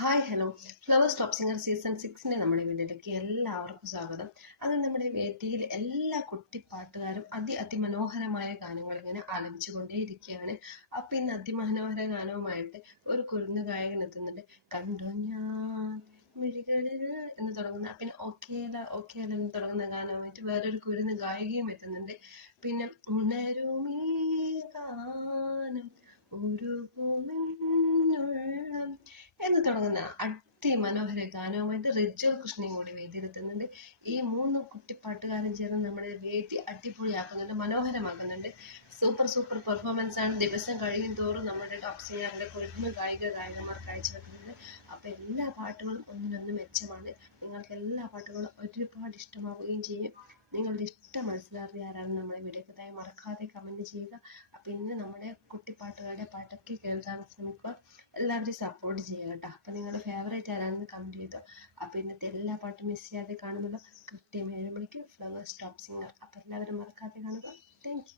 Hi hello flower top singer season സിക്സിന്റെ നമ്മുടെ വീഡിയോയിലേക്ക് എല്ലാവർക്കും സ്വാഗതം. അത് നമ്മുടെ വേദിയിൽ എല്ലാ കുട്ടിപ്പാട്ടുകാരും അതി അതിമനോഹരമായ ഗാനങ്ങൾ ഇങ്ങനെ ആലപിച്ചുകൊണ്ടേയിരിക്കുകയാണ്. അപ്പം ഇന്ന് അതിമനോഹര ഗാനവുമായിട്ട് ഒരു കുരുന്ന് ഗായകൻ എത്തുന്നുണ്ട്. കണ്ടു ഞാൻ മിഴികളിൽ എന്ന് തുടങ്ങുന്ന പിന്നെ ഓക്കേല ഓക്കേല എന്ന് തുടങ്ങുന്ന ഗാനവുമായിട്ട് വേറൊരു കുരുന്ന് ഗായികയും എത്തുന്നുണ്ട്. പിന്നെ ഉണരുമീ ഗാനം ഉരുകുമെന്നുള്ളം എന്ന് തുടങ്ങുന്ന അതിമനോഹര ഗാനവുമായിട്ട് റിജോ കൃഷ്ണയും കൂടി വേദിയിലെത്തുന്നുണ്ട് ഈ മൂന്ന് കുട്ടിപ്പാട്ടുകാരും ചേർന്ന് നമ്മുടെ വേദി അടിപൊളിയാക്കുന്നുണ്ട് മനോഹരമാക്കുന്നുണ്ട്. സൂപ്പർ സൂപ്പർ പെർഫോമൻസ് ആണ്. ദിവസം കഴിയും തോറും നമ്മുടെ ടോപ്പ് സിംഗറിന്റെ കുരുന്ന് ഗായിക ഗായകന്മാർ കാഴ്ചവെക്കുന്നുണ്ട്. അപ്പൊ എല്ലാ പാട്ടുകളും ഒന്നിനൊന്ന് മെച്ചമാണ്. നിങ്ങൾക്ക് എല്ലാ പാട്ടുകളും ഒരുപാട് ഇഷ്ടമാവുകയും ചെയ്യും. നിങ്ങളുടെ ഇഷ്ടം മനസ്സിലാക്കിയ ആരാണ് നമ്മുടെ വീഡിയോക്ക് താഴെ മറക്കാതെ കമന്റ് ചെയ്യുക. അപ്പൊ ഇന്ന് നമ്മുടെ കുട്ടിപ്പാട്ടുകാരുടെ പാട്ടൊക്കെ കേൾക്കാൻ ശ്രമിക്കുക. എല്ലാവരും സപ്പോർട്ട് ചെയ്യുക കേട്ടോ. അപ്പം നിങ്ങളുടെ ഫേവറേറ്റ് ആരാണെന്ന് കമന്റ് ചെയ്തോ. അപ്പം ഇന്നത്തെ എല്ലാ പാട്ടും മിസ് ചെയ്യാതെ കാണുമല്ലോ കൃത്യം ഏഴ് മണിക്ക് ഫ്ലവേഴ്സ് ടോപ്പ് സിംഗർ അപ്പം എല്ലാവരും മറക്കാതെ കാണുക. താങ്ക്